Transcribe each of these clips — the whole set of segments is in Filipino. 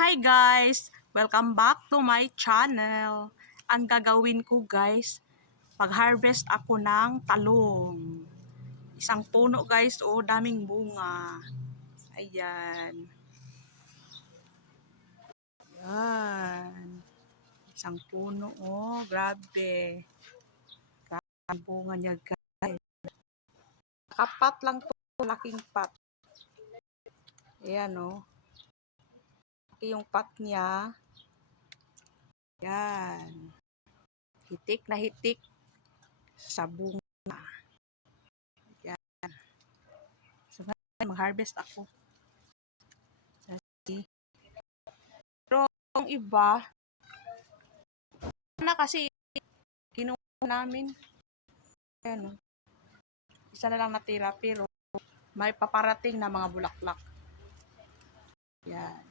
Hi guys! Welcome back to my channel. Ang gagawin ko guys, pag-harvest ako ng talong. Isang puno guys, daming bunga. Ayan. Ayan. Isang puno, grabe. Grabe ang bunga niya guys. Kapat lang to, laking pat. Ayan Laki yung pat niya. Ayan. Hitik na hitik sa bunga. So, mag-harvest ako. Pero yung iba, na kasi kinuha namin. Ayan, isa na lang natira pero may paparating na mga bulaklak. Yan.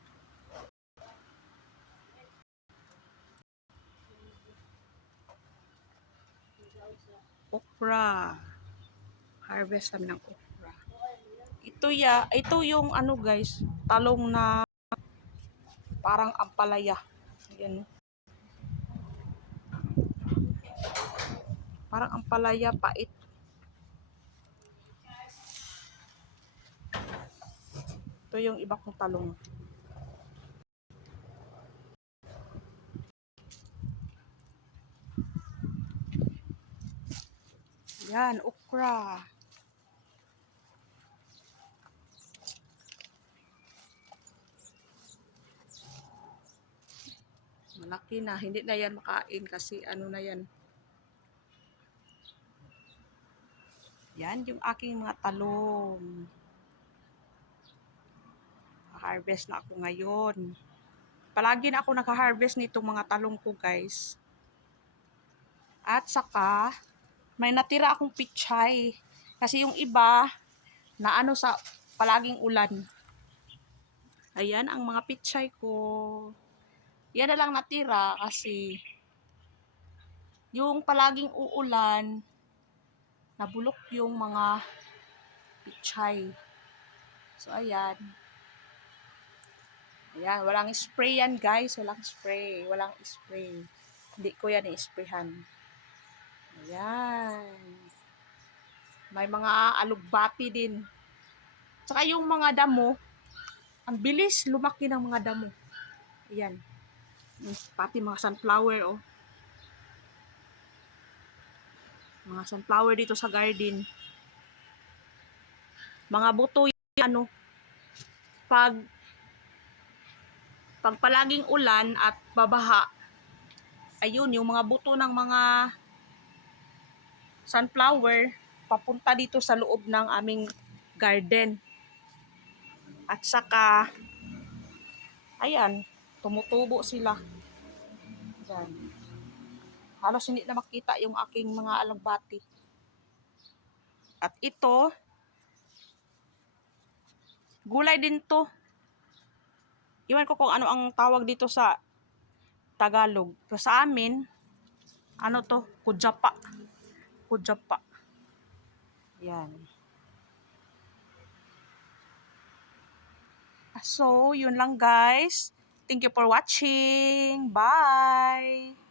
Okra. Harvest kami ng okra. Ito yung guys, talong na parang ampalaya. Ayan. Parang ampalaya, pait. Ito yung iba kong talong. Yan, okra. Malaki na, hindi na yan makain kasi na yan. Yan yung aking mga talong. Harvest na ako ngayon. Palagi na ako naka-harvest nitong mga talong ko guys. At saka, may natira akong pichay. Kasi yung iba, na sa palaging ulan. Ayan ang mga pichay ko. Yan na lang natira kasi yung palaging uulan, nabulok yung mga pichay. So ayan. Ayan, walang spray yan guys. Walang spray. Walang spray. Hindi ko yan i-sprayhan. Ayan. May mga alugbati din. Tsaka yung mga damo, ang bilis lumaki ng mga damo. Ayan. Pati mga sunflower, Mga sunflower dito sa garden. Mga buto yung pag palaging ulan at babaha, ayun, yung mga buto ng mga sunflower, papunta dito sa loob ng aming garden. At saka, ayan, tumutubo sila. Ayan. Halos hindi na makita yung aking mga alugbati. At ito, gulay din to. Iwan ko kung ano ang tawag dito sa Tagalog. Pero sa amin, kudjapa. Kudjapa. Yan. So, yun lang guys. Thank you for watching. Bye!